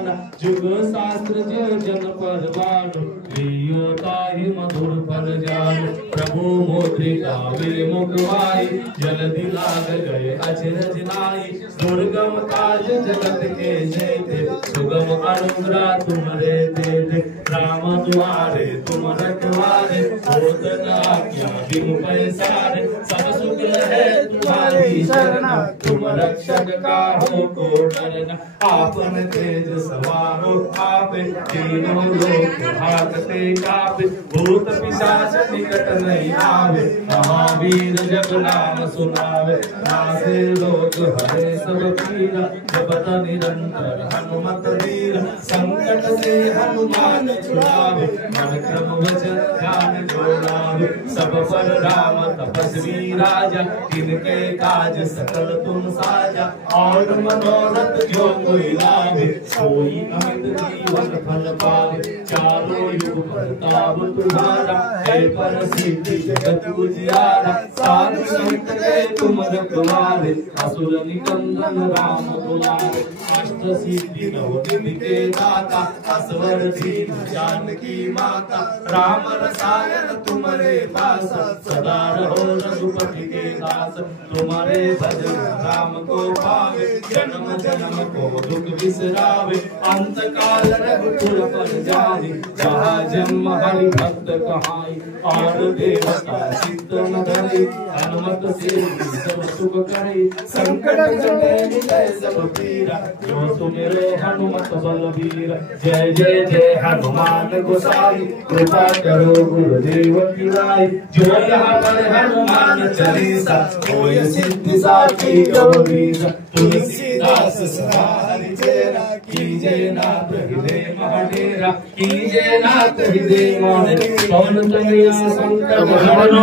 जाना जुग शास्त्र जो जन पर बानो लियो ताहि मधुर फल जानो प्रभु मुद्रिका विमुख वाई जल्दी लाग गए अचरज नाई दुर्गम काज जगत के जेते सुगम अनुग्रह तुमरे देते राम द्वारे तुम रखवारे होत न आज्ञा बिनु पैसारे सब सुख है तुम्हारी शरण तुम रक्षक काहू को डरना आपन तेज सवारो आपे तीनों लोक भागते कापे भूत पिशाच निकट नहीं आवे महावीर जब नाम सुनावे नासे लोक हरे सब पीरा जपत निरंतर हनुमत वीर संकट से हनुमान छुड़ावे मन क्रम वचन ध्यान जोड़ावे सब पर राम तपस्वी राजा तिनके काज सकल तुम साजा और मनोरथ जो कोई लावे सोई अमित जीवन फल पावे चारों युग प्रताप तुम्हारा है पर सिद्धि जगत उजियारा साधु संत के तुम रखवारे असुर निकंदन राम दुलारे अष्ट सिद्धि नव निधि के दाता असवर दीन जानकी माता राम रसायन तुम्हारे पास सदा रहो रघुपति के दास तुम्हारे भजन राम को पावे जन्म जन्म को दुख बिसरावे अंत काल रघुपुर पर जाने जहाँ जन्म हरि भक्त कहाई और देवता चित्त न धरे हनुमत से सब सुख करे संकट जने मिले सब पीरा जो सुमिरे हनुमत बलबीर जय जय जय हनुमान गोसाई कृपा करो गुरुदेव की नाई जो यहाँ पर हनुमान चालीसा कोई सिद्धि साखी गौरीसा तुलसीदास सदा हरि चेरा कीजय नाथ हृदय महाडेरा कीजय नाथ हृदय महाडेरा पवन तनया संकट हरण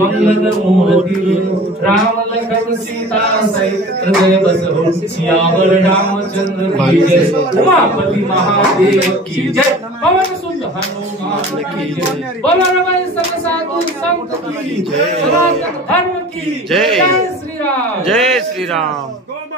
मंगल मूर्ति राम लखन सीता सहित हृदय बसहु सियावर रामचंद्र की जय उमापति महादेव की जय पवन सुत हनुमान की जय बोलो रवै सब साधु संत की जय सनातन धर्म की जय श्री राम। जय श्री राम।